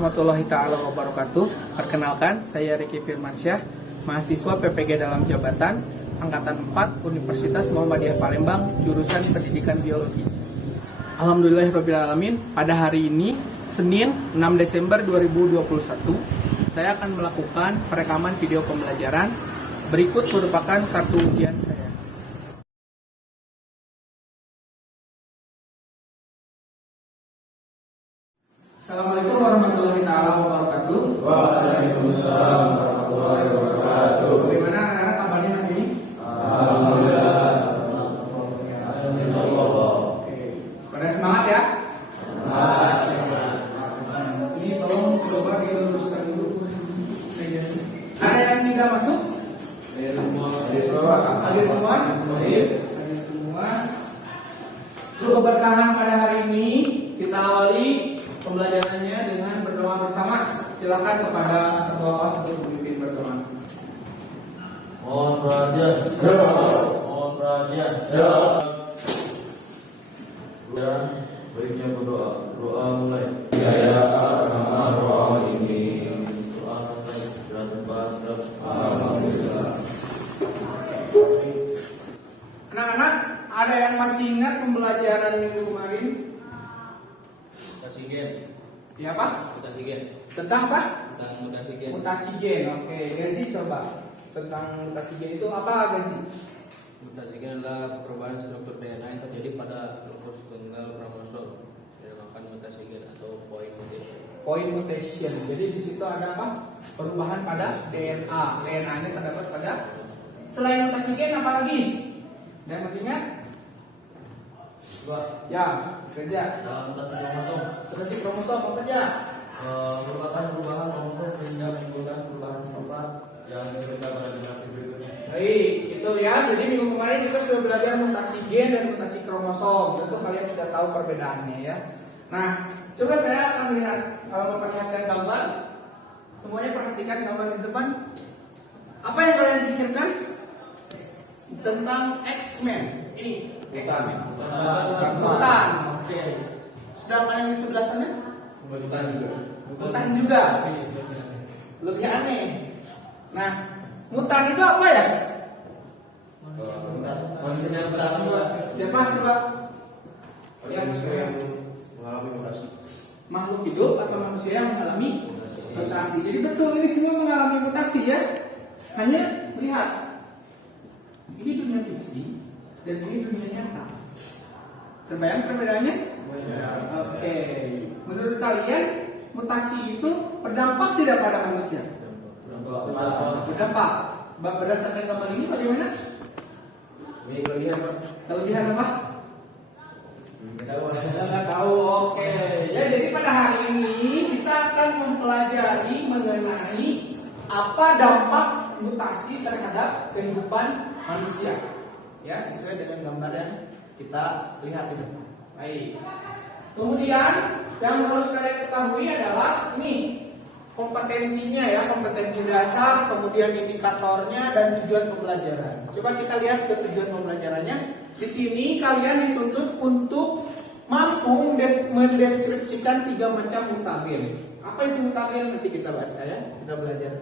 warahmatullahi taala wabarakatuh. Perkenalkan, saya Riki Firmansyah, mahasiswa PPG dalam jabatan Angkatan 4 Universitas Muhammadiyah Palembang, jurusan Pendidikan Biologi. Alhamdulillahirrabbilalamin, pada hari ini, Senin 6 Desember 2021, saya akan melakukan perekaman video pembelajaran. Berikut merupakan kartu ujian saya. Assalamualaikum warahmatullahi taala wabarakatuh. Waalaikumsalam warahmatullahi wabarakatuh. Bagaimana anak-anak kabarnya hari ini? Alhamdulillah. Oke. Pada semangat ya? Ini tolong coba diluruskan dulu. Ada yang tidak masuk? Hadir semua? Hadir semua. Untuk keberkahan pada hari ini, kita awali pembelajarannya dengan berdoa bersama. Silakan kepada ketua kelas untuk memimpin berdoa. Mohon perhatian. Mohon perhatian. Dan baiknya berdoa. Doa mulai. Ya Ar-Rahim. Doa selesai. Alhamdulillah. Anak-anak, ada yang masih ingat pembelajaran minggu kemarin? Mutasi gen. Ya Pak? Mutasi gen. Tentang apa? Tentang mutasi gen. Mutasi gen. Oke, Gazi coba. Tentang mutasi gen itu apa, Gazi? Mutasi gen adalah perubahan struktur DNA yang terjadi pada lupus tunggal kromosom. Dinamakan mutasi gen atau point mutation. Point mutation. Jadi di situ ada apa? Perubahan pada DNA. DNA-nya terdapat pada. Selain mutasi gen apa lagi? Dan maksudnya? Ya, kerja. Mutasi kromosom. Mutasi kromosom apa kerja? Merupakan perubahan kromosom sehingga menimbulkan perubahan setempat yang berbeda pada generasi berikutnya. Baik, itu ya. Jadi minggu kemarin kita sudah belajar mutasi gen dan mutasi kromosom. Tentu kalian sudah tahu perbedaannya ya. Nah, coba saya akan melihat memperhatikan gambar. Semuanya perhatikan gambar di depan. Apa yang kalian pikirkan tentang X-Men? Ini X-Men. Mutan. Oke. Sedangkan yang di sebelah sana? Mutan juga. Mutan juga. Lebih aneh. Nah, mutan itu apa ya? Manusia yang mutasi, Pak. Siapa coba? Manusia yang mengalami mutasi. Makhluk hidup atau manusia yang mengalami mutasi. Jadi betul ini semua mengalami mutasi ya. Hanya lihat, ini dunia fiksi dan ini dunia nyata. Terbayang perbedaannya? Oke. Menurut kalian mutasi itu berdampak tidak pada manusia? Berdampak. Berdasarkan gambar ini bagaimana? Ini kelebihan, Pak. Kelebihan apa? Nggak tahu. Oke. Ya, jadi pada hari ini kita akan mempelajari mengenai apa dampak mutasi terhadap kehidupan manusia. Ya, sesuai dengan gambar yang kita lihat itu. Baik. Kemudian yang harus kalian ketahui adalah ini kompetensinya ya, kompetensi dasar, kemudian indikatornya dan tujuan pembelajaran. Coba kita lihat ke tujuan pembelajarannya. Di sini kalian dituntut untuk mampu mendeskripsikan 3 macam mutagen. Apa itu mutagen? Nanti kita baca ya, kita belajar.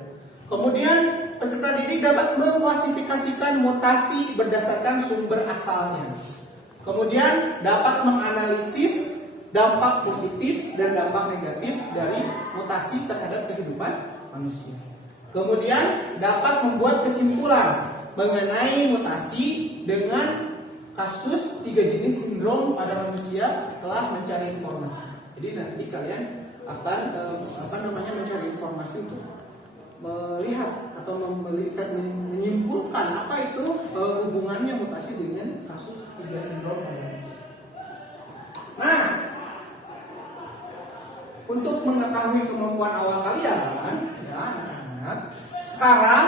Kemudian peserta didik dapat mengklasifikasikan mutasi berdasarkan sumber asalnya. Kemudian dapat menganalisis dampak positif dan dampak negatif dari mutasi terhadap kehidupan manusia. Kemudian dapat membuat kesimpulan mengenai mutasi dengan kasus 3 jenis sindrom pada manusia setelah mencari informasi. Jadi nanti kalian akan mencari informasi untuk melihat atau menyimpulkan apa itu hubungannya mutasi dengan kasus 3 sindrom. Nah, untuk mengetahui kemampuan awal kalian, ya anak-anak, sekarang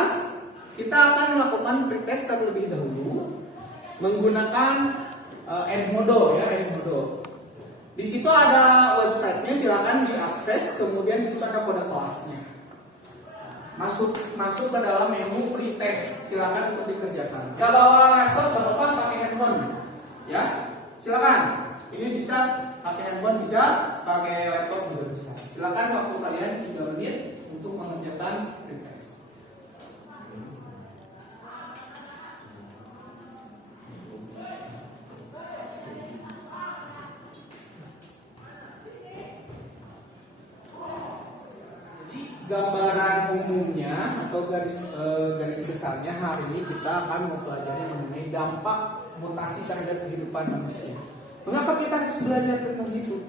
kita akan melakukan pretest terlebih dahulu menggunakan Edmodo ya, Edmodo. Di situ ada websitenya, silakan diakses. Kemudian di situ ada kode kelasnya. Masuk ke dalam menu pretest, silakan untuk dikerjakan. Kalau bawa laptop, gak apa-apa, pakai handphone. Ya, silakan. Ini bisa pakai handphone, bisa pakai laptop juga bisa. Silakan waktu kalian 3 menit untuk mengerjakan refresh. Gambaran umumnya atau garis besarnya hari ini kita akan mempelajari mengenai dampak mutasi terhadap kehidupan manusia. Mengapa kita harus belajar tentang itu?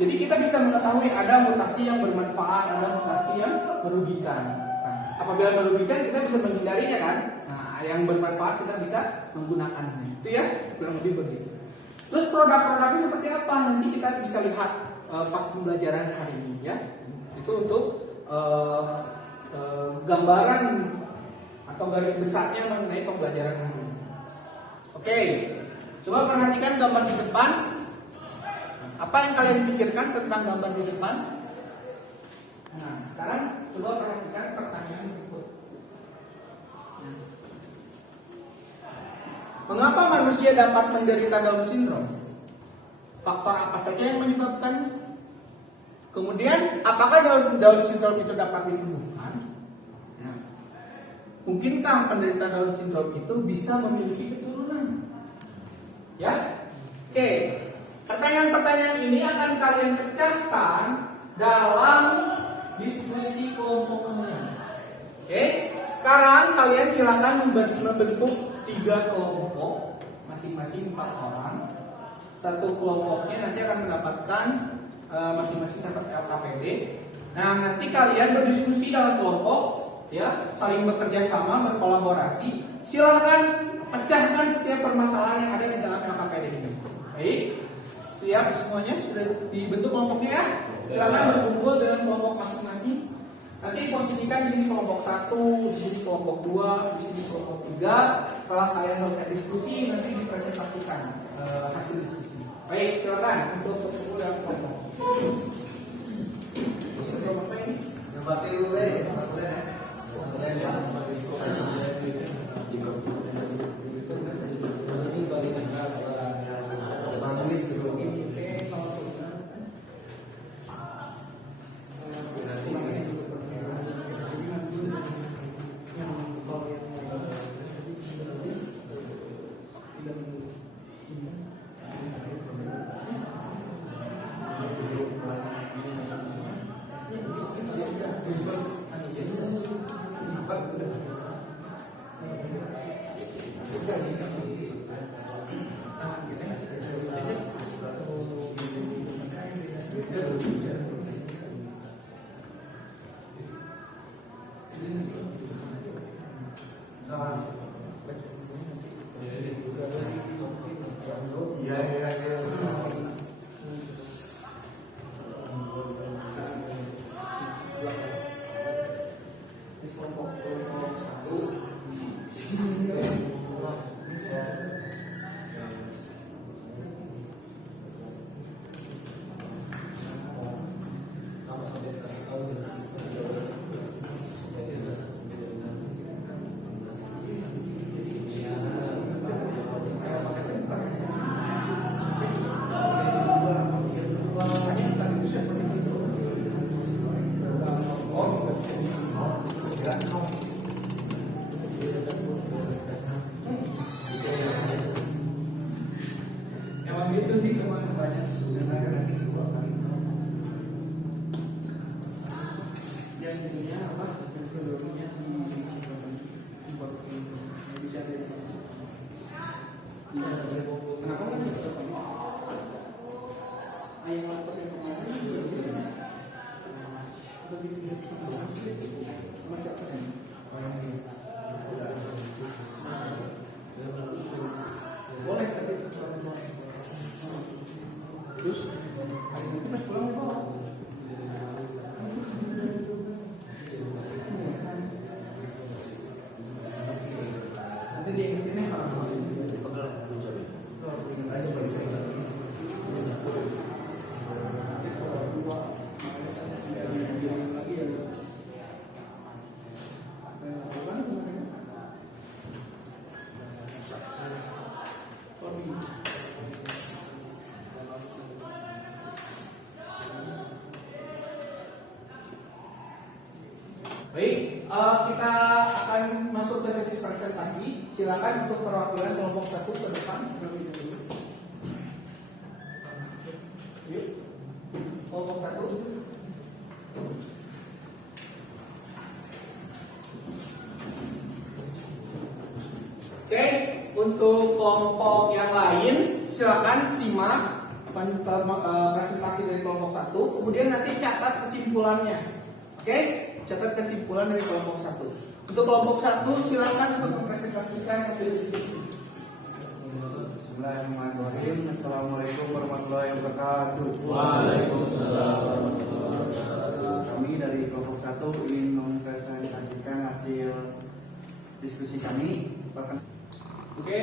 Jadi kita bisa mengetahui ada mutasi yang bermanfaat, ada mutasi yang merugikan. Nah, apabila merugikan kita bisa menghindarinya kan? Nah, yang bermanfaat kita bisa menggunakannya. Itu ya, kurang lebih begitu. Terus produk-produknya seperti apa? Nanti kita bisa lihat pas pembelajaran hari ini ya. Itu untuk gambaran atau garis besarnya mengenai pembelajaran ini. Oke, coba perhatikan gambar di depan. Apa yang kalian pikirkan tentang gambar di depan? Nah, sekarang coba perhatikan pertanyaan berikut. Mengapa manusia dapat menderita Down syndrome? Faktor apa saja yang menyebabkan? Kemudian, apakah Down syndrome itu dapat disembuhkan? Nah, mungkinkah penderita Down syndrome itu bisa memiliki keturunan? Ya, oke. Pertanyaan-pertanyaan ini akan kalian pecahkan dalam diskusi kelompok kalian. Oke, sekarang kalian silakan membentuk 3 kelompok, masing-masing 4 orang. Satu kelompoknya nanti akan mendapatkan masing-masing dapat LKPD. Nah, nanti kalian berdiskusi dalam kelompok, ya, saling bekerja sama, berkolaborasi. Silakan pecahkan setiap permasalahan yang ada di dalam LKPD ini. Baik, siap semuanya? Sudah dibentuk kelompoknya ya? Silakan berkumpul dengan kelompok masing-masing. Nanti posisikan di sini kelompok 1, di sini kelompok 2, di sini kelompok 3. Setelah kalian selesai diskusi, nanti dipresentasikan hasil diskusi. Baik, silakan untuk berkumpul dengan kelompok. Yang pasti dulu deh. Emang gitu sih kemana-mana. Yang jadinya apa? Yang sebelumnya bisa dari kenapa kan bisa ketemu? Ayam lapor yang kemarin masih apa sih? Boleh tapi terus hari itu pas pulang bawa. Nanti dia ingetin ya. Baik, kita akan masuk ke sesi presentasi. Silakan untuk perwakilan kelompok 1 ke depan terlebih dahulu. Yuk, kelompok 1. Oke, untuk kelompok yang lain silakan simak presentasi dari kelompok 1, kemudian nanti catat kesimpulannya. Oke, catat kesimpulan dari kelompok 1. Untuk kelompok 1 silakan untuk mempresentasikan hasil diskusi. Bismillahirrahmanirrahim. Assalamualaikum warahmatullahi wabarakatuh. Waalaikumsalam warahmatullahi wabarakatuh. Kami dari kelompok 1 ingin mempresentasikan hasil diskusi kami. Oke,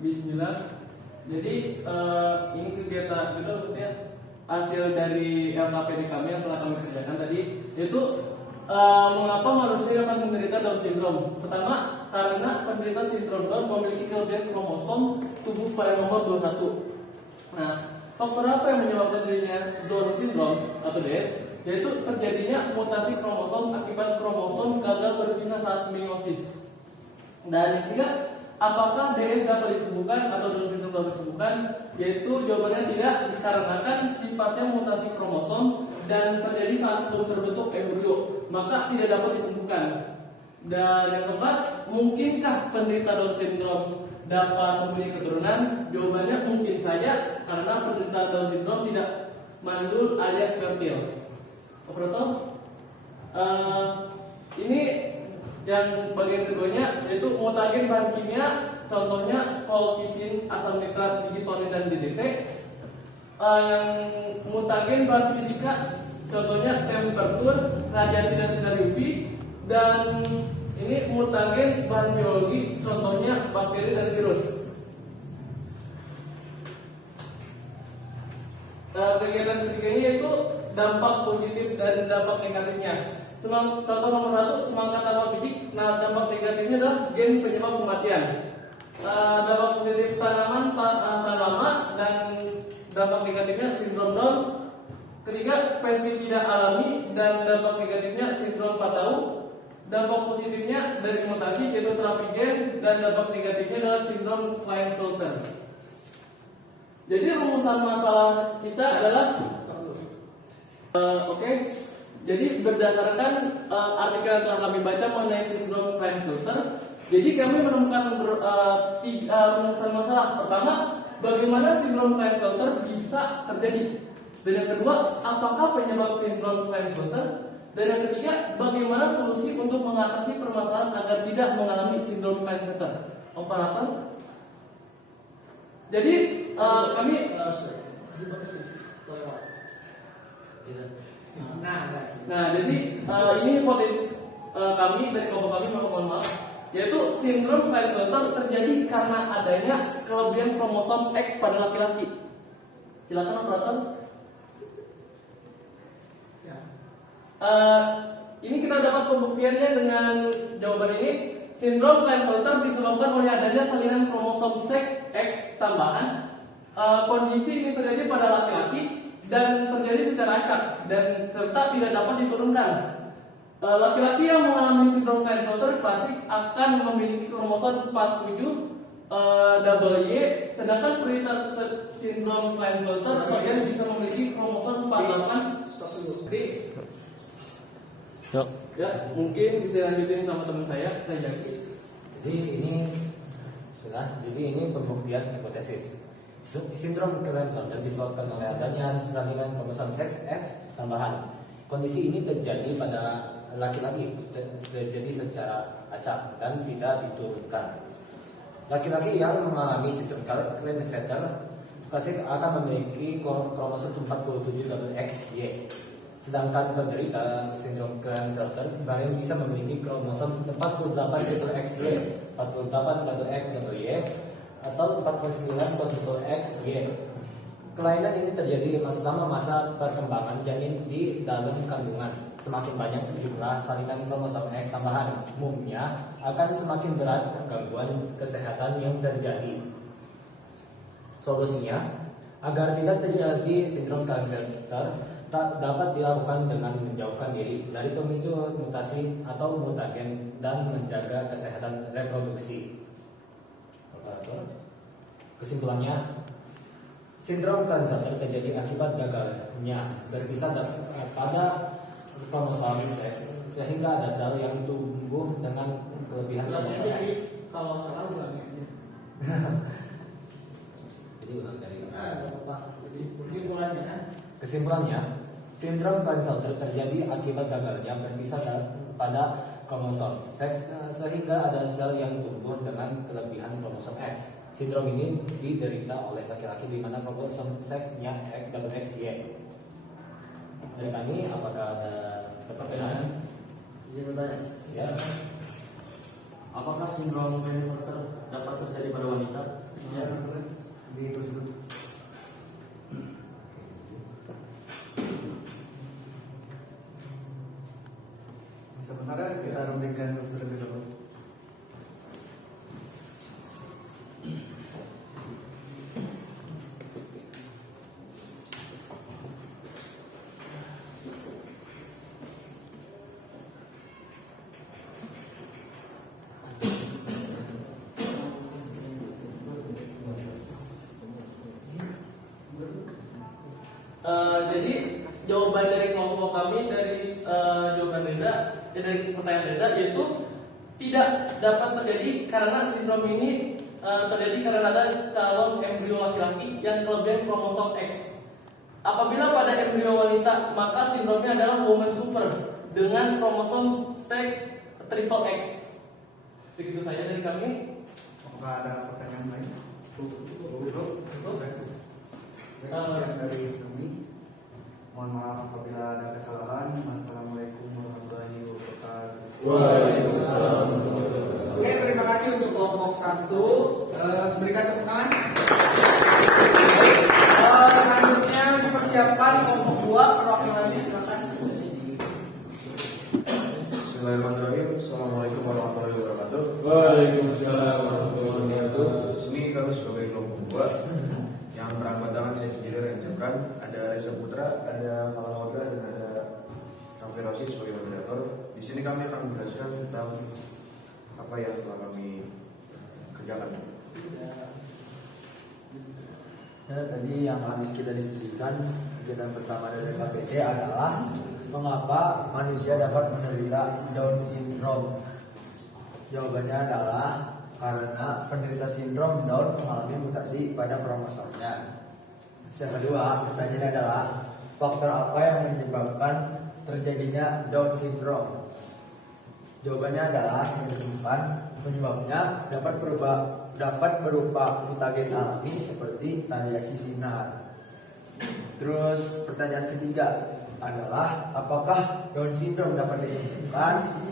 bismillah. Jadi ini kegiatan itu maksudnya hasil dari LKPD kami yang telah kami kerjakan tadi, yaitu mengapa manusia dapat menderita Down syndrome. Pertama, karena penderita sindrom Down memiliki kelebihan kromosom tubuh pada nomor 21. Nah, faktor apa yang menyebabkan terjadinya Down syndrome atau DS? Yaitu terjadinya mutasi kromosom akibat kromosom gagal berpisah saat meiosis. Dan yang ketiga, apakah DS dapat disembuhkan atau Down syndrome dapat disembuhkan? Yaitu jawabannya tidak, dikarenakan sifatnya mutasi kromosom dan terjadi saat sebelum terbentuk embrio, maka tidak dapat disembuhkan. Dan yang keempat, mungkinkah penderita Down syndrome dapat memiliki keturunan? Jawabannya mungkin saja, karena penderita Down syndrome tidak mandul alias fertil. Operator, ini yang bagian keduanya yaitu mutagen bahan kimia, contohnya kolkisin, asam nitrat, digitonin dan DDT. Yang mutagen bahan fisika, contohnya temperatur, radiasi dan sinar UV. Dan ini mutagen bahan biologi, contohnya bakteri dan virus. Kegiatan ketiganya yaitu dampak positif dan dampak negatifnya. Contoh nomor 1, semangat tanpa fisik. Nah, dampak negatifnya adalah gen penyebab kematian. Dampak positif tanaman lama dan dampak negatifnya sindrom Down. Ketiga, pestisida alami dan dampak negatifnya sindrom Patau. Dampak positifnya dari mutasi yaitu terapi gen, dan dampak negatifnya adalah sindrom Klinefelter. Jadi rumusan masalah kita adalah oke. Jadi berdasarkan artikel yang telah kami baca mengenai sindrom Klinefelter, jadi kami menemukan rumusan masalah. Pertama, bagaimana sindrom Klinefelter bisa terjadi? Dan yang kedua, apakah penyebab sindrom Klinefelter? Dan yang ketiga, bagaimana solusi untuk mengatasi permasalahan agar tidak mengalami sindrom Klinefelter? Operator. Jadi kami Nah, jadi ini hipotesis kami dari kelompok kami, mohon maaf, yaitu sindrom Klinefelter terjadi karena adanya kelebihan kromosom X pada laki-laki. Silakan operator. Ya. Ini kita dapat pembuktiannya dengan jawaban ini. Sindrom Klinefelter disebabkan oleh adanya salinan kromosom seks X tambahan. Kondisi ini terjadi pada laki-laki dan terjadi secara acak dan serta tidak dapat diturunkan. Laki-laki yang mengalami sindrom Klinefelter klasik akan memiliki kromosom 47 double Y, sedangkan penderita sindrom Klinefelter kalian bisa memiliki kromosom 48. Ya, mungkin bisa lanjutin sama teman saya Jaki. Jadi ini pembuktian hipotesis. Sindrom Klinefelter disebabkan oleh adanya salinan kromosom seks X tambahan. Kondisi ini terjadi pada laki-laki, terjadi secara acak dan tidak diturunkan. Laki-laki yang mengalami sindrom Klinefelter klasik akan memiliki kromosom 47 double XY. Sedangkan penderita sindrom Klinefelter barang bisa memiliki kromosom 48 double XY, 48 double X double Y, atau 49 double XY. Kelainan ini terjadi selama masa perkembangan janin di dalam kandungan. Semakin banyak jumlah salinan kromosom X tambahan, umumnya akan semakin berat gangguan kesehatan yang terjadi. Solusinya, agar tidak terjadi sindrom Klinefelter, tak dapat dilakukan dengan menjauhkan diri dari pemicu mutasi atau mutagen dan menjaga kesehatan reproduksi. Kesimpulannya, sindrom Klinefelter terjadi akibat gagalnya berpisah pada kromosom seks sehingga ada sel yang tumbuh dengan kelebihan kromosom X. Kalau salah ulangi aja. Jadi ulang dari Kesimpulannya. sindrom Klinefelter terjadi akibat gagalnya berpisah pada kromosom seks sehingga ada sel yang tumbuh dengan kelebihan kromosom X. Sindrom ini diderita oleh laki-laki di mana kromosom seksnya XY. Dari kami, apakah ada pertanyaan? Izin bertanya. Ya. Apakah sindrom Klinefelter dapat terjadi pada wanita? Ya, di tersebut. Sementara kita memberikan dokter lebih dahulu. Jadi jawaban dari kelompok kami dari jawaban Reza dari pertanyaan Reza yaitu tidak dapat terjadi karena sindrom ini terjadi karena ada calon embrio laki-laki yang kelebihan kromosom X. Apabila pada embrio wanita maka sindromnya adalah woman super dengan kromosom seks triple X. Segitu saja dari kami. Apakah ada pertanyaan lain? Cukup. Sekian dari kami. Mohon maaf apabila ada kesalahan. Wassalamualaikum warahmatullahi wabarakatuh. Waalaikumsalam. Oke, terima kasih untuk kelompok 1. Berikan tepuk tangan. Selanjutnya dipersiapkan kelompok 2. Perwakilannya silakan. Bismillahirrahmanirrahim. Assalamualaikum warahmatullahi wabarakatuh. Waalaikumsalam warahmatullahi wabarakatuh. Di sini kami sebagai kelompok 2 yang beranggotakan saya sendiri yang Jepran, ada Reza Putra, ada Falahoga dan ada Raffi Rosi sebagai moderator. Di sini kami akan menjelaskan tentang apa yang telah kami kerjakan. Ya, tadi yang habis kita diskusikan kegiatan pertama dari KPD adalah mengapa manusia dapat menderita Down syndrome. Jawabannya adalah karena penderita sindrom Down mengalami mutasi pada kromosomnya. Yang kedua, pertanyaannya adalah faktor apa yang menyebabkan terjadinya Down syndrome? Jawabannya adalah yang ditemukan penyebabnya dapat berupa mutagen alami seperti radiasi sinar. Terus pertanyaan ketiga adalah apakah Down syndrome dapat disembuhkan?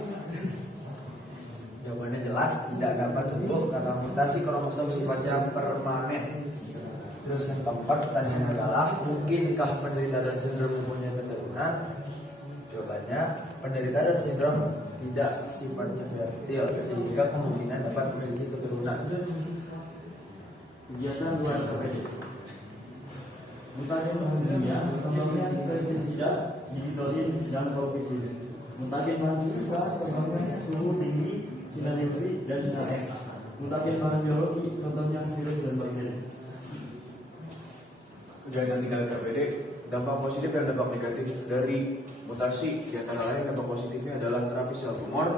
Jawabannya jelas tidak dapat sembuh karena mutasi kromosom sifatnya permanen. Terus yang keempat pertanyaannya adalah mungkinkah penderita Down syndrome mempunyai keturunan? Jawabannya penderita Down syndrome tidak sifatnya fertil sehingga kemungkinan dapat memiliki keturunan. Kegiatan luar KPD. Mutagen bahan kimia, contohnya pestisida, digitolin, dan herbisida. Mutagen bahan fisika, contohnya suhu tinggi, sinar UV, dan sinar X. Mutagen bahan biologi, contohnya virus dan bakteri. Kegiatan 3 KPD, dampak positif dan dampak negatif dari mutasi di antara lain dampak positifnya adalah terapi sel tumor,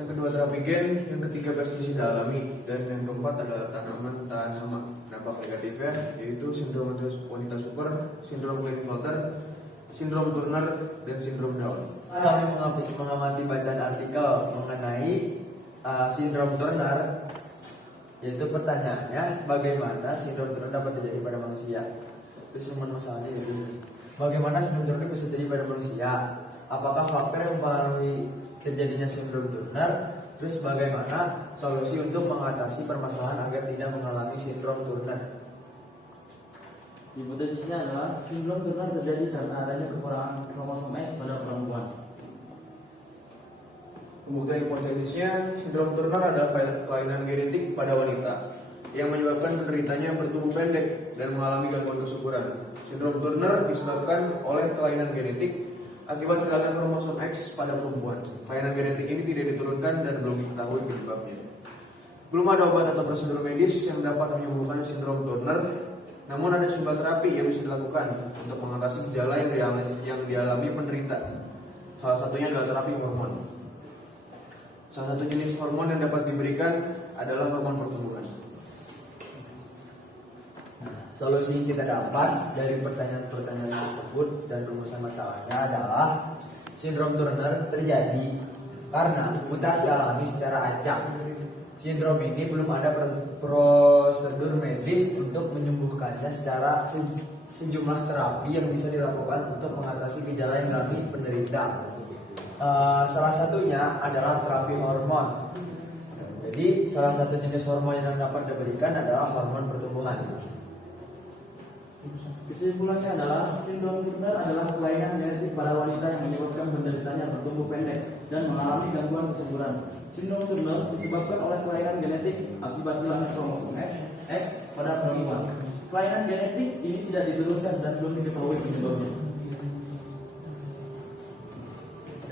yang kedua terapi gen, yang ketiga pestisida alami, dan yang keempat adalah tanaman tahan hama. Dampak negatifnya yaitu sindrom wanita super, sindrom Klinefelter, sindrom Turner, dan sindrom Down. Kami mengamati bacaan artikel mengenai sindrom Turner, yaitu pertanyaannya bagaimana sindrom Turner dapat terjadi pada manusia. Terus masalahnya yaitu bagaimana sindrom Turner bisa terjadi pada manusia? Apakah faktor yang mempengaruhi terjadinya sindrom Turner? Terus bagaimana solusi untuk mengatasi permasalahan agar tidak mengalami sindrom Turner? Hipotesisnya adalah sindrom Turner terjadi karena adanya kekurangan kromosom X pada perempuan. Pembuktian hipotesisnya, sindrom Turner adalah kelainan genetik pada wanita yang menyebabkan penderitanya bertubuh pendek dan mengalami gangguan kesuburan. Sindrom Turner disebabkan oleh kelainan genetik akibat kehilangan kromosom X pada perempuan. Kelainan genetik ini tidak diturunkan dan belum diketahui penyebabnya. Belum ada obat atau prosedur medis yang dapat menyembuhkan sindrom Turner, namun ada sebuah terapi yang bisa dilakukan untuk mengatasi gejala yang dialami penderita. Salah satunya adalah terapi hormon. Salah satu jenis hormon yang dapat diberikan adalah hormon pertumbuhan. Solusi yang kita dapat dari pertanyaan-pertanyaan tersebut dan rumusan masalahnya adalah sindrom Turner terjadi karena mutasi alami secara acak. Sindrom ini belum ada prosedur medis untuk menyembuhkannya secara sejumlah terapi yang bisa dilakukan untuk mengatasi gejala yang dialami penderita. Salah satunya adalah terapi hormon. Jadi salah satu jenis hormon yang dapat diberikan adalah hormon pertumbuhan. Kesimpulannya adalah sindrom Turner adalah kelainan genetik pada wanita yang menyebabkan penderitanya bertumbuh pendek dan mengalami gangguan kesuburan. Sindrom Turner disebabkan oleh kelainan genetik akibat hilangnya kromosom X pada perempuan. Kelainan genetik ini tidak diturunkan dan belum diketahui penyebabnya.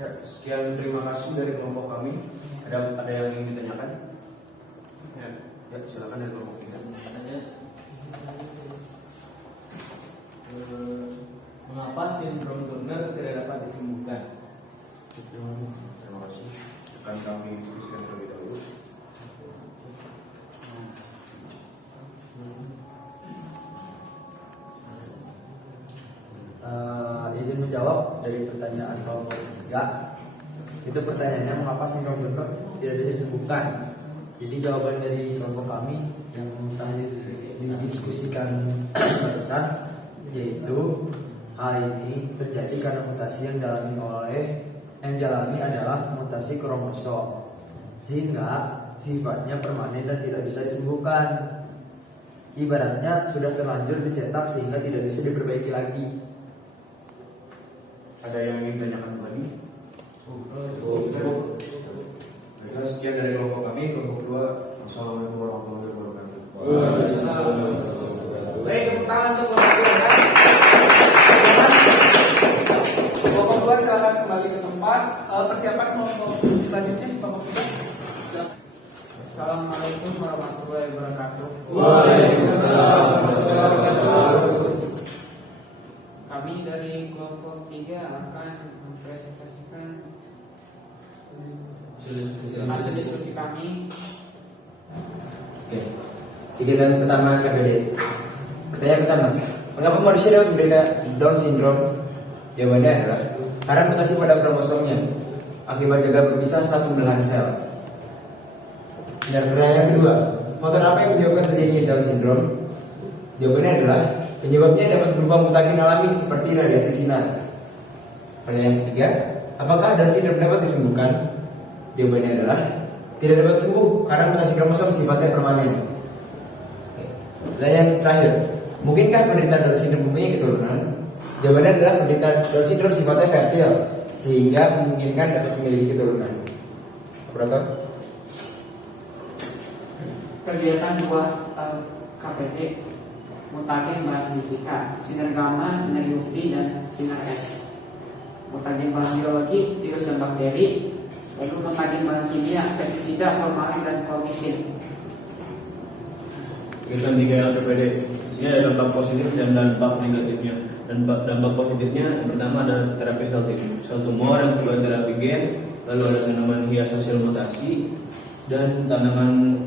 Ya, sekian terima kasih dari kelompok kami. Ada yang ingin ditanyakan? Ya, silakan dari kelompok kita. Mengapa sindrom Turner tidak dapat disembuhkan? Terima kasih. Akan kami diskusikan terlebih dahulu. Izin menjawab dari pertanyaan kelompok 3. Itu pertanyaannya, mengapa sindrom Turner tidak bisa disembuhkan? Jadi jawaban dari kelompok kami yang tadi didiskusikan barusan, yaitu hal ini terjadi karena mutasi yang dialami adalah mutasi kromosom, sehingga sifatnya permanen dan tidak bisa disembuhkan. Ibaratnya sudah terlanjur dicetak sehingga tidak bisa diperbaiki lagi. Ada yang ingin ditanyakan lagi? Cukup. Baiklah, sekian dari kelompok kami. Kelompok kedua, Assalamualaikum warahmatullahi wabarakatuh. Baik, tepuk tangan untuk kelompok dua ya. Kelompok dua silakan kembali ke tempat. Persiapan kelompok selanjutnya kelompok tiga. Assalamualaikum warahmatullahi wabarakatuh. Waalaikumsalam warahmatullahi wabarakatuh. Kami dari kelompok 3 akan mempresentasikan hasil diskusi kami. Oke. Kegiatan pertama KBD. Pertanyaan pertama, mengapa manusia dapat menderita Down syndrome? Jawabannya adalah karena mutasi pada kromosomnya akibat gagal berpisah saat pembelahan sel. Dan pertanyaan kedua, faktor apa yang menyebabkan terjadinya Down syndrome? Jawabannya adalah penyebabnya dapat berupa mutagen alami seperti radiasi sinar. Pertanyaan ketiga, apakah Down syndrome dapat disembuhkan? Jawabannya adalah tidak dapat sembuh karena mutasi kromosom sifatnya permanen. Pertanyaan terakhir, mungkinkah penderita Down syndrome mempunyai keturunan? Jawabannya adalah penderita Down syndrome sifatnya fertil sehingga memungkinkan dapat memiliki keturunan. Operator? Kegiatan 2 KPD mutagen bahan fisika, sinar gamma, sinar UV, dan sinar X. Mutagen bahan biologi, virus dan bakteri. Lalu mutagen bahan kimia, pestisida, formalin, dan formisin. Kegiatan 3 LPPD, ini ada dampak positif dan dampak negatifnya. Dan dampak positifnya pertama ada terapi sel tumor, yang kedua terapi gen, lalu ada tanaman hias hasil mutasi, dan tanaman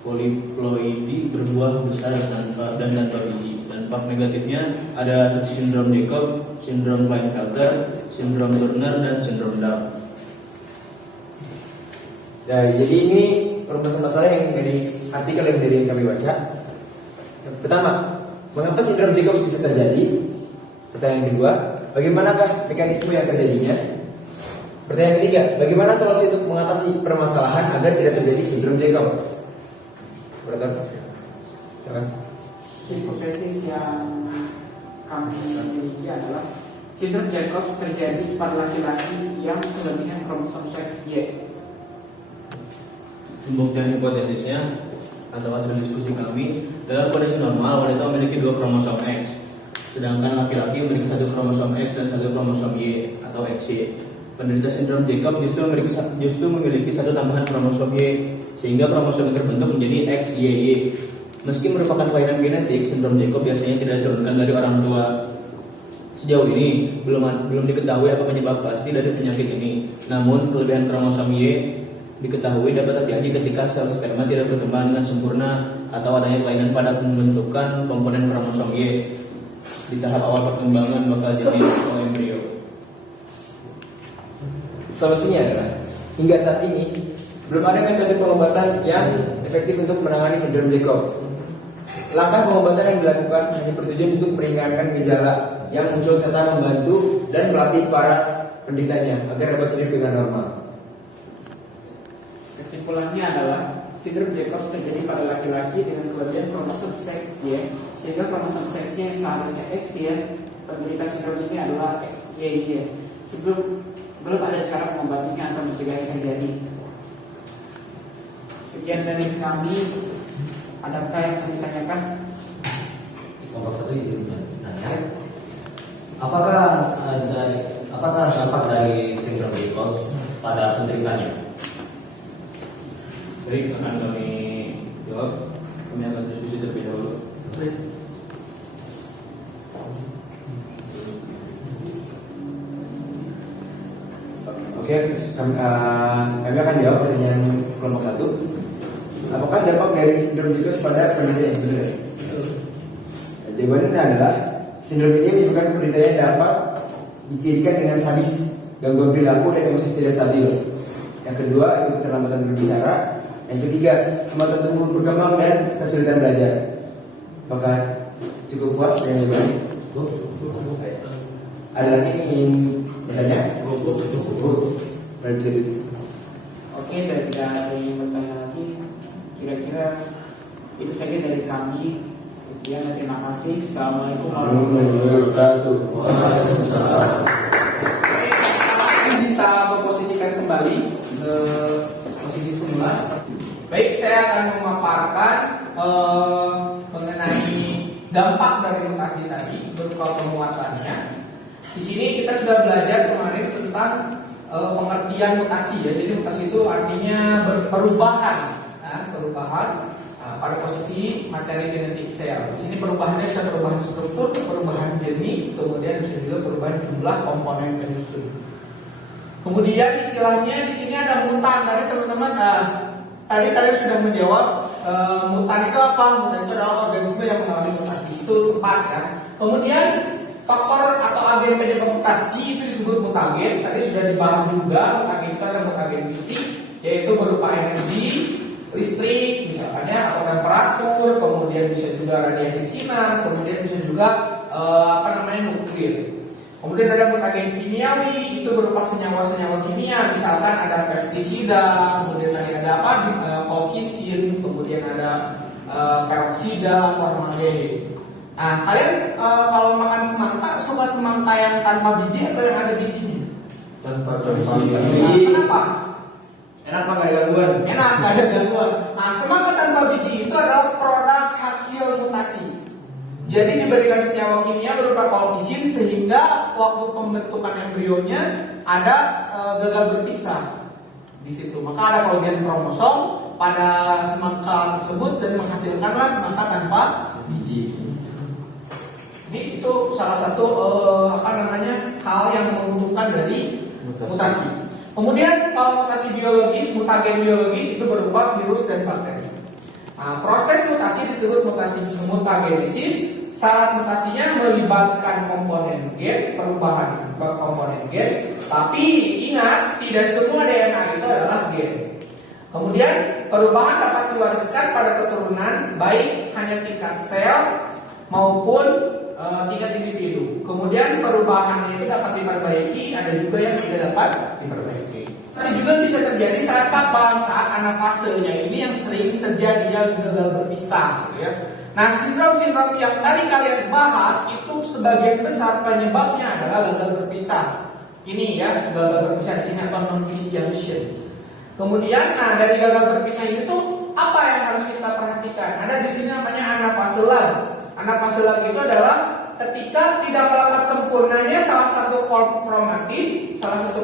poliploidi berbuah besar dan tanpa biji. Dampak negatifnya ada sindrom Jacob, sindrom Klinefelter, sindrom Turner, dan sindrom Down. Nah, jadi ini permasalahan masalah yang dari artikel yang dari kami baca. Pertama, mengapa sindrom Jacob bisa terjadi? Pertanyaan kedua, bagaimanakah mekanisme yang terjadinya? Pertanyaan ketiga, bagaimana solusi untuk mengatasi permasalahan agar tidak terjadi sindrom Jacob? Hipotesis yang kami miliki adalah sindrom Jacob terjadi pada laki-laki yang kelebihan kromosom seks Y. Pembuktian hipotesisnya atau hasil diskusi kami, dalam kondisi normal wanita memiliki 2 kromosom X. sedangkan laki-laki memiliki satu kromosom X dan satu kromosom Y atau XY. Penderita sindrom Jacob justru memiliki satu tambahan kromosom Y, sehingga kromosom yang terbentuk menjadi XYY. Meski merupakan kelainan genetik, sindrom Jacob biasanya tidak diturunkan dari orang tua. Sejauh ini belum diketahui apa penyebab pasti dari penyakit ini. Namun kelebihan kromosom Y diketahui dapat terjadi ketika sel sperma tidak berkembang dengan sempurna atau adanya kelainan pada pembentukan komponen kromosom Y di tahap awal perkembangan bakal jenis atau embrio. Solusinya adalah hingga saat ini belum ada metode pengobatan yang efektif untuk menangani sindrom Jacob. Langkah pengobatan yang dilakukan hanya bertujuan untuk meringankan gejala yang muncul serta membantu dan melatih para penderitanya agar dapat hidup dengan normal. Kesimpulannya adalah sindrom Jacob terjadi pada laki-laki dengan kelebihan kromosom seks Y, sehingga kromosom seksnya yang seharusnya XY, penderita sindrom ini adalah XYY. Belum ada cara mengobatinya atau mencegahnya terjadi. Sekian dari kami. Adakah yang ditanyakan? Kelompok 1 izin nanya. Apakah dampak dari sindrom Jacob pada penderitanya? Baik, akan kami jawab. Kami akan diskusi terlebih dahulu. Oke, kami akan jawab pertanyaan kelompok 1. Apakah dampak dari sindrom Jacob pada penderita yang benar? Jawabannya adalah sindrom ini menyebabkan penderita yang dapat dicirikan dengan sadis, gangguan perilaku dan emosi tidak stabil. Yang kedua, itu keterlambatan berbicara. Yang ketiga, hambatan tumbuh berkembang dan kesulitan belajar. Apakah cukup puas dengan jawabannya? Ada lagi yang ingin bertanya? Oke, dari bertanya lagi. Kira-kira itu saja dari kami. Sekian dan terima kasih. Assalamualaikum warahmatullahi wabarakatuh. Oke, bisa memposisikan kembali ke posisi semula. Baik, saya akan memaparkan mengenai dampak dari mutasi tadi berupa penguatannya. Di sini kita sudah belajar kemarin tentang pengertian mutasi ya. Jadi mutasi itu artinya perubahan pada posisi materi genetik sel. Di sini perubahannya bisa perubahan struktur, perubahan jenis, kemudian bisa juga perubahan jumlah komponen penyusun. Kemudian istilahnya di sini ada mutan. Tadi teman-teman tadi kalian sudah menjawab mutan itu apa? Mutan itu adalah organisme yang mengalami mutasi. Itu tepat ya. Kemudian faktor atau agen penyebab mutasi itu disebut mutagen. Tadi sudah dibahas juga mutagen itu ada mutagen fisik, yaitu berupa energi, listrik misalnya atau temperatur, kemudian bisa juga radiasi sinar, kemudian bisa juga nuklir. Kemudian ada mutagen kimiawi, itu berupa senyawa-senyawa kimia, misalkan ada pestisida, kemudian ada kolkisin, kemudian ada peroksida, formaldehyde. Nah, kalian kalau makan semangka suka semangka yang tanpa biji atau yang ada bijinya? Tanpa biji. Kenapa? Enak pak, gak ada gangguan. Enak, gak ada gangguan. Nah, semangka tanpa biji itu adalah produk hasil mutasi. Jadi diberikan senyawa kimia berupa kolkisin sehingga waktu pembentukan embrionya ada gagal berpisah di situ. Maka ada kelebihan kromosom pada semangka tersebut dan menghasilkanlah semangka tanpa biji. Ini itu salah satu hal yang menguntungkan dari mutasi. Kemudian kalau mutasi biologis, mutagen biologis itu berupa virus dan bakteri. Nah, proses mutasi disebut mutasi mutagenesis. Syarat mutasinya melibatkan komponen gen, perubahan komponen gen. Tapi ingat, tidak semua DNA itu adalah gen. Kemudian perubahan dapat diwariskan pada keturunan, baik hanya tingkat sel maupun tingkat individu. Kemudian perubahannya itu dapat diperbaiki, ada juga yang tidak dapat diperbaiki. Tapi juga bisa terjadi saat kapan? Saat anafasenya ini yang sering terjadi yang gagal berpisah, gitu ya. Nah, sindrom-sindrom yang tadi kalian bahas itu sebagian besar penyebabnya adalah gagal berpisah. Ini ya, gagal berpisah di sini atau non-disjunction. Kemudian, dari gagal berpisah itu apa yang harus kita perhatikan? Ada di sini namanya anafase lag. Anafase lag itu adalah ketika tidak melakukan sempurnanya salah satu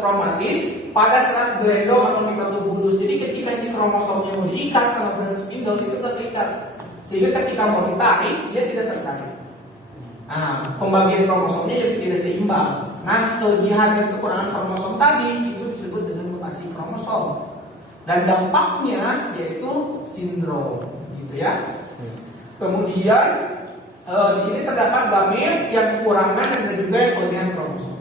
kromatin pada serat glendo atau mikrotubulus. Jadi ketika si kromosomnya mau diikat sama benang spindle itu terikat, sehingga ketika mau ditarik dia tidak tertarik. Nah, pembagian kromosomnya jadi tidak seimbang. Nah, kelebihan dan kekurangan kromosom tadi itu disebut dengan mutasi kromosom. Dan dampaknya yaitu sindrom, gitu ya. Kemudian di sini terdapat gamet yang kekurangan dan juga yang kelebihan kromosom.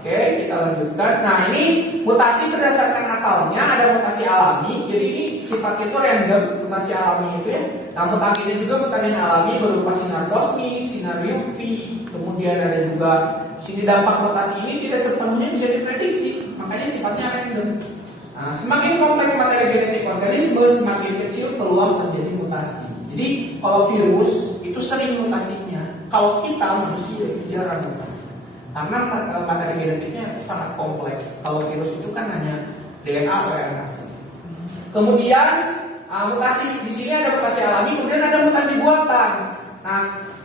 Oke, kita lanjutkan. Nah, ini mutasi berdasarkan asalnya ada mutasi alami. Jadi ini sifatnya itu random, mutasi alami itu ya. Nah, mutagennya juga mutagen alami berupa sinar kosmis, sinar UV. Kemudian ada juga sini dampak mutasi ini tidak sepenuhnya bisa diprediksi, makanya sifatnya random. Nah, semakin kompleks materi genetik organisme, semakin kecil peluang terjadi mutasi. Jadi kalau virus itu sering mutasinya, kalau kita manusia itu jarang mutasi. Karena materi genetiknya sangat kompleks. Kalau virus itu kan hanya DNA atau RNA. Kemudian mutasi di sini ada mutasi alami, kemudian ada mutasi buatan. Nah,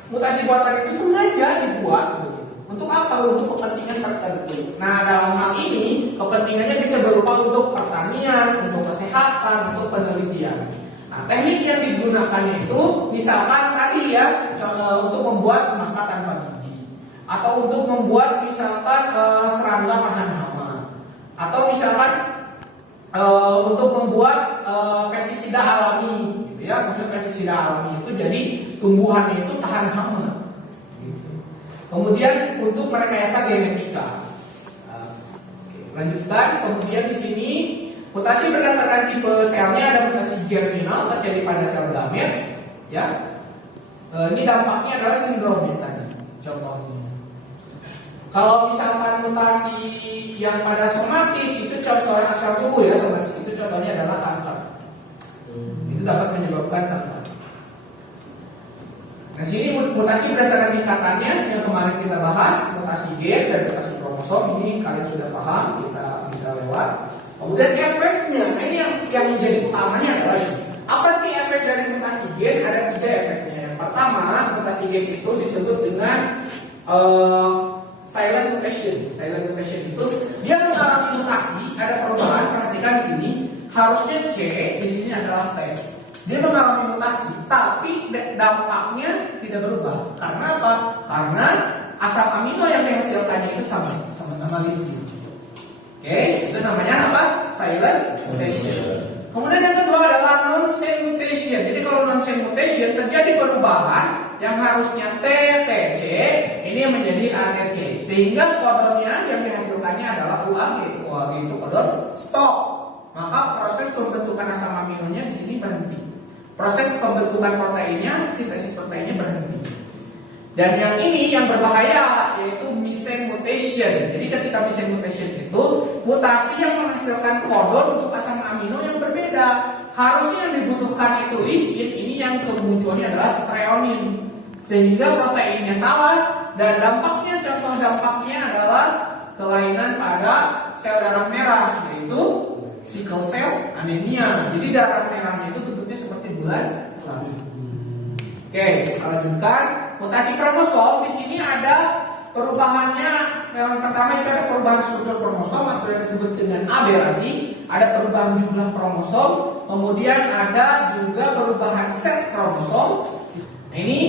mutasi buatan itu sengaja dibuat begitu. Untuk apa? Untuk kepentingan tertentu. Nah, dalam hal ini kepentingannya bisa berupa untuk pertanian, untuk kesehatan, untuk penelitian. Nah, teknik yang digunakan itu misalkan tadi ya untuk membuat semangka tanpa biji, atau untuk membuat misalkan serangga tahan hama, atau misalkan untuk membuat pestisida alami, gitu ya. Maksud pestisida alami itu jadi tumbuhannya itu tahan hama. Gitu. Kemudian untuk merekayasa genetika. Lanjutkan. Kemudian di sini mutasi berdasarkan tipe selnya ada mutasi germinal terjadi pada sel gamet, ya. Ini dampaknya adalah sindrom tadi. Contohnya. Kalau misalkan mutasi yang pada somatis itu contohnya sel tubuh ya, somatis itu contohnya adalah kanker. Itu dapat menyebabkan kanker. Nah, sini mutasi berdasarkan tingkatannya yang kemarin kita bahas, mutasi gen dan mutasi kromosom ini kalian sudah paham, kita bisa lewat. Kemudian efeknya, nah ini yang menjadi utamanya adalah ini. Apa sih efek dari mutasi gen? Ada 3 efeknya. Yang pertama, mutasi gen itu disebut dengan silent mutation. Silent mutation itu dia mengalami mutasi, ada perubahan. Perhatikan di sini, harusnya C, di sini adalah T. Dia mengalami mutasi, tapi dampaknya tidak berubah. Karena apa? Karena asam amino yang dihasilkannya itu sama-sama lisin. Oke, itu namanya apa? Silent mutation. Kemudian yang kedua adalah nonsense mutation. Jadi kalau nonsense mutation terjadi perubahan yang harusnya TTC ini menjadi ATC, sehingga kodonnya yang dihasilkannya adalah UAG. UAG itu kodon stop. Maka proses pembentukan asam aminonya di sini berhenti. Proses pembentukan proteinnya, sintesis proteinnya berhenti. Dan yang ini yang berbahaya yaitu missense mutation. Jadi ketika missense mutation itu mutasi yang menghasilkan kodon untuk asam amino yang berbeda. Harusnya yang dibutuhkan itu lisin, ini yang kemunculannya adalah treonin. Sehingga proteinnya salah dan dampaknya, contoh dampaknya adalah kelainan pada sel darah merah, yaitu sickle cell anemia. Jadi darah merahnya itu bentuknya seperti bulan salju. Oke, kita lanjutkan. Mutasi kromosom di sini ada perubahannya. Yang pertama itu ada perubahan struktur kromosom atau yang disebut dengan aberasi. Ada perubahan jumlah kromosom. Kemudian ada juga perubahan set kromosom. Nah, ini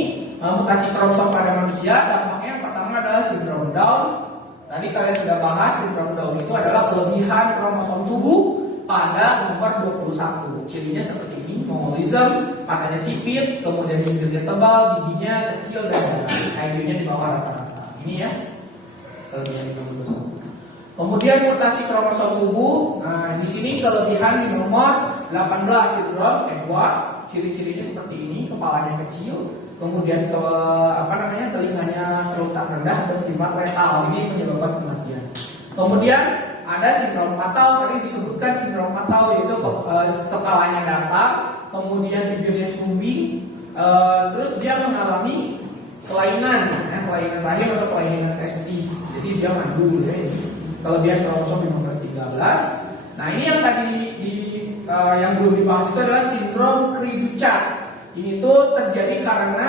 mutasi kromosom pada manusia. Dampaknya yang pertama adalah sindrom Down. Tadi kalian sudah bahas sindrom Down itu adalah kelebihan kromosom tubuh pada nomor 21. Cirinya seperti ini, mongolism, matanya sipit, kemudian bibirnya tebal, giginya kecil dan IQ-nya di bawah rata-rata. Ini ya kelebihan kromosom. Kemudian mutasi kromosom tubuh. Nah, di sini kelebihan di nomor 18 sindrom Edward. Ciri-cirinya seperti ini, kepalanya kecil, kemudian telinganya terletak rendah, bersifat letal. Ini menyebabkan kematian. Kemudian ada sindrom fatal, tadi disebutkan sindrom fatal yaitu kepalanya datar, kemudian bibirnya sumbing, terus dia mengalami kelainan, kelainan rahim atau kelainan testis. Jadi dia mandul ya. Kelebihan kromosom di nomor 13. Nah, ini yang tadi yang belum dibahas itu adalah sindrom Cri du Chat. Ini tuh terjadi karena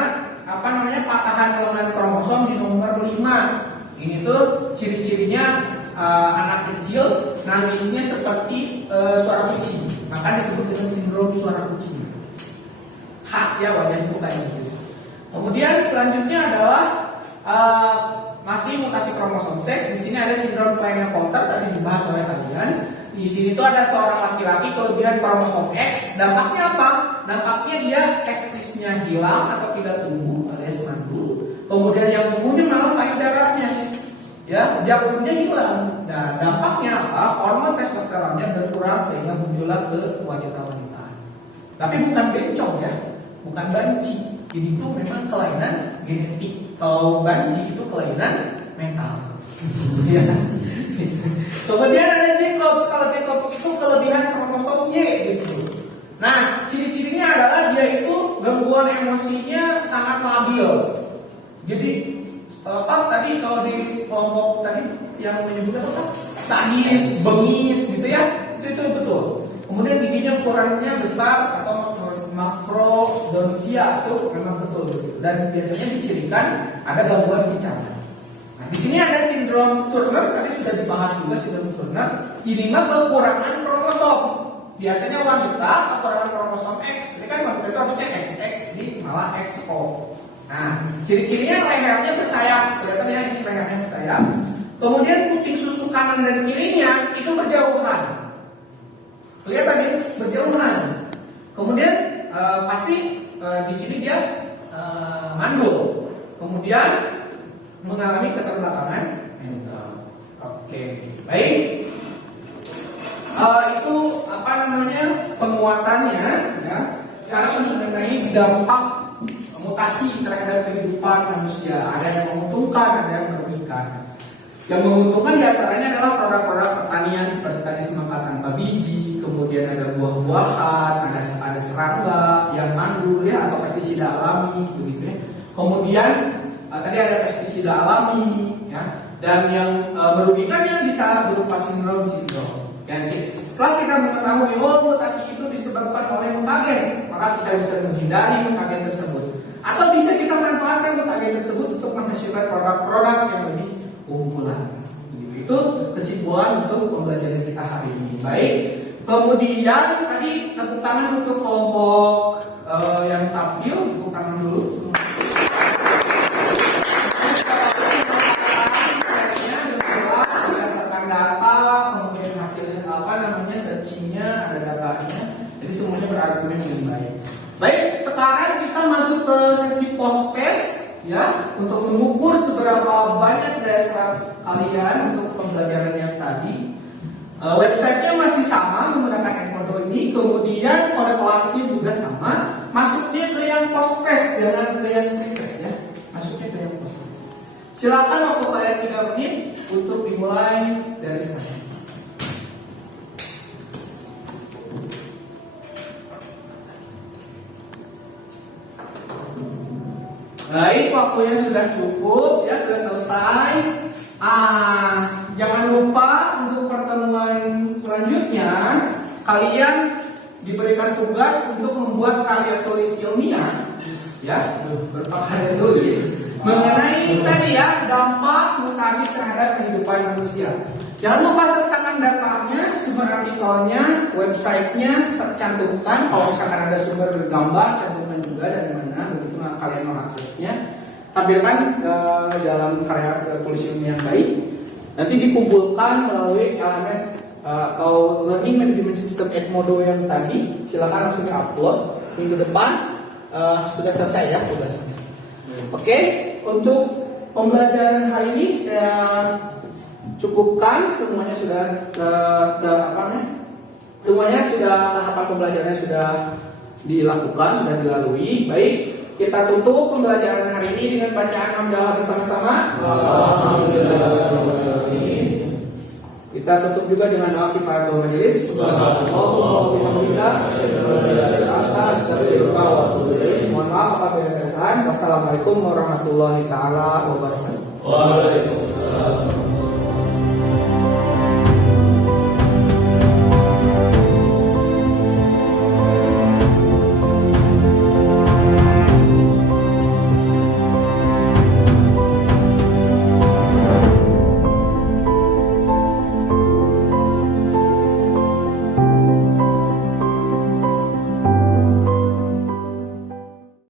patahan elemen kromosom di nomor 5. Ini tuh ciri-cirinya anak kecil nangisnya seperti suara kucing, maka disebut dengan sindrom suara kucing. Khas ya wajahnya kayak gitu. Kemudian selanjutnya adalah masih mutasi kromosom seks. Di sini ada sindrom Klinefelter tadi dibahas oleh kalian. Di sini tuh ada seorang laki-laki kelebihan kromosom X. Dampaknya apa? Dampaknya dia testisnya hilang atau tidak tumbuh alias mandul. Kemudian yang tumbuhnya malah payudaranya, ya, jabunnya hilang. Nah, dampaknya apa? Hormon testosteronnya berkurang sehingga muncullah ke wanita-wanita. Tapi bukan bencong ya, bukan banci. Ini tuh memang kelainan genetik. Kalau banci itu kelainan mental. Ya. Kemudian ada Jacobs. Kalau Jacobs itu kelebihan kromosom Y justru. Nah, ciri-cirinya adalah dia itu gangguan emosinya sangat labil. Jadi tadi kalau di kelompok tadi yang menyebutkan apa? Sadis, bengis gitu ya. Itu betul. Kemudian giginya ukurannya besar atau makrodontia itu memang betul. Dan biasanya dicirikan ada gangguan bicara. Nah, di sini ada sindrom Turner, tadi sudah dibahas juga sindrom Turner. Ini mah kekurangan kromosom. Biasanya wanita kekurangan kromosom X, ini kan wanita itu harusnya XX, jadi malah XO. Nah, ciri-cirinya lehernya bersayap, kelihatan ya ini lehernya bersayap. Kemudian puting susu kanan dan kirinya itu berjauhan, kelihatan ini berjauhan. Kemudian pasti di sini dia mandul. Kemudian mengalami keterbelakangan mental. Oke, baik. Itu apa namanya penguatannya ya. Sekarang mengenai dampak mutasi terhadap kehidupan manusia. Ada yang menguntungkan, ada yang merugikan. Yang menguntungkan diantaranya adalah produk-produk pertanian seperti tadi semangka tanpa biji, kemudian ada buah-buahan, ada serangga yang mandul ya atau pestisida alami begitu ya. Kemudian tadi ada pestisida alami ya. Dan yang merugikannya bisa berupa sindrom. Dan setelah kita mengetahui mutasi itu disebabkan oleh mutagen, maka kita bisa menghindari mutagen tersebut. Atau bisa kita manfaatkan mutagen tersebut untuk menghasilkan produk-produk yang lebih unggulan. Itu kesimpulan untuk pembelajaran kita hari ini. Baik. Kemudian tadi tepuk tangan untuk kelompok yang tampil, tepuk tangan dulu. Berdasarkan data, kemudian hasilnya apa namanya searchingnya, ada datanya. Jadi semuanya berargumen dengan baik. Baik, sekarang kita masuk ke sesi post test ya, untuk mengukur seberapa banyak dasar kalian untuk pembelajaran yang tadi. Websitenya masih sama menggunakan Encodo ini, kemudian kode kelasnya juga sama. Masuknya ke yang post test, jangan ke yang pre test ya. Masuknya ke yang post test. Silakan waktu kalian 3 menit untuk dimulai dari sekarang. Baik, waktunya sudah cukup ya, sudah selesai. Jangan lupa untuk pertemuan selanjutnya kalian diberikan tugas untuk membuat karya tulis ilmiah ya, berupa karya tulis mengenai tadi ya dampak mutasi terhadap kehidupan manusia. Jangan lupa sertakan datanya, sumber artikelnya, websitenya cantumkan. Kalau misalkan ada sumber gambar, cantumkan juga dari mana, begitu kalian mengaksesnya. Tampilkan dalam karya tulis ilmiah yang baik. Nanti dikumpulkan melalui LMS atau Learning Management System Edmodo yang tadi. Silakan langsung upload. Minggu depan sudah selesai ya tugasnya. Oke, untuk pembelajaran hari ini saya cukupkan. Semuanya sudah semuanya sudah tahapan pembelajarannya sudah dilakukan, sudah dilalui. Baik, kita tutup pembelajaran hari ini dengan bacaan hamdalah bersama-sama. Alhamdulillah. Kita tutup juga dengan doa kifaratul majelis. Subhanallah bihamdillah. Mohon maaf apabila ada kesalahan. Wassalamualaikum warahmatullahi taala wabarakatuh. Waalaikumsalam.